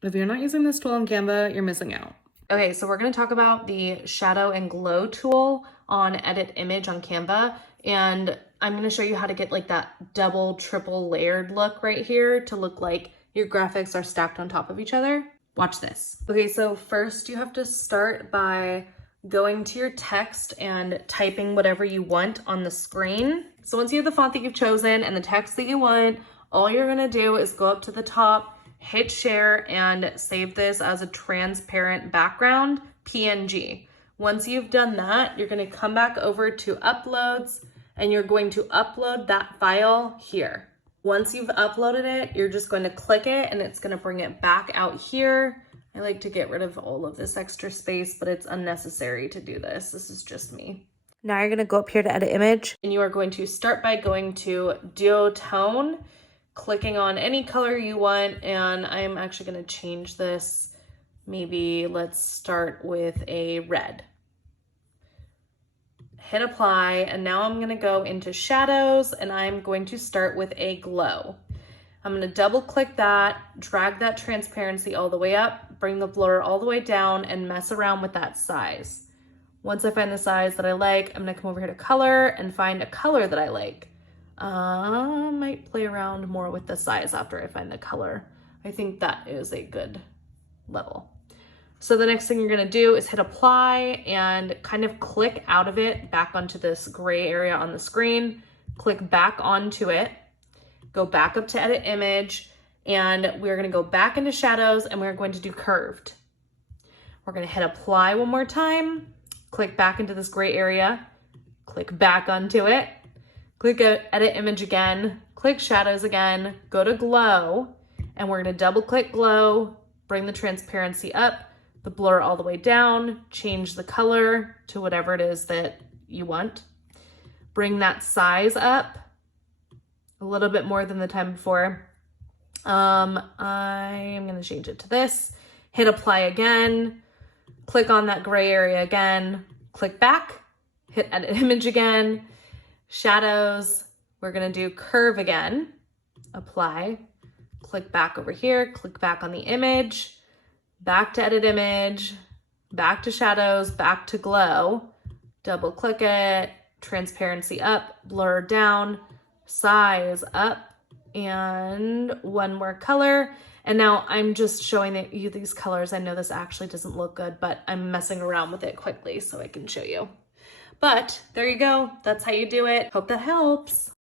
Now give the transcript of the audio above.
If you're not using this tool in Canva, you're missing out. Okay, so we're gonna talk about the shadow and glow tool on Edit Image on Canva. And I'm gonna show you how to get like that double, triple layered look right here to look like your graphics are stacked on top of each other. Watch this. Okay, so first you have to start by going to your text and typing whatever you want on the screen. So once you have the font that you've chosen and the text that you want, all you're gonna do is go up to the top, hit share, and save this as a transparent background PNG. Once you've done that, you're gonna come back over to uploads and you're going to upload that file here. Once you've uploaded it, you're just going to click it and it's gonna bring it back out here. I like to get rid of all of this extra space, but it's unnecessary to do this. This is just me. Now you're gonna go up here to edit image and you are going to start by going to duotone, clicking on any color you want, and I'm actually gonna change this. Maybe let's start with a red. Hit apply, and now I'm gonna go into shadows and I'm going to start with a glow. I'm gonna double click that, drag that transparency all the way up, bring the blur all the way down, and mess around with that size. Once I find the size that I like, I'm gonna come over here to color and find a color that I like. Might play around more with the size after I find the color. I think that is a good level. So the next thing you're gonna do is hit apply and kind of click out of it back onto this gray area on the screen, click back onto it, go back up to edit image, and we're gonna go back into shadows and we're going to do curved. We're gonna hit apply one more time, click back into this gray area, click back onto it, click edit image again, click shadows again, go to glow, and we're gonna double click glow, bring the transparency up, the blur all the way down, change the color to whatever it is that you want. Bring that size up a little bit more than the time before. I am gonna change it to this, hit apply again, click on that gray area again, click back, hit edit image again, shadows, we're gonna do curve again, apply, click back over here, click back on the image, back to edit image, back to shadows, back to glow, double click it, transparency up, blur down, size up, and one more color. And now I'm just showing you these colors. I know this actually doesn't look good, but I'm messing around with it quickly so I can show you. But there you go. That's how you do it. Hope that helps.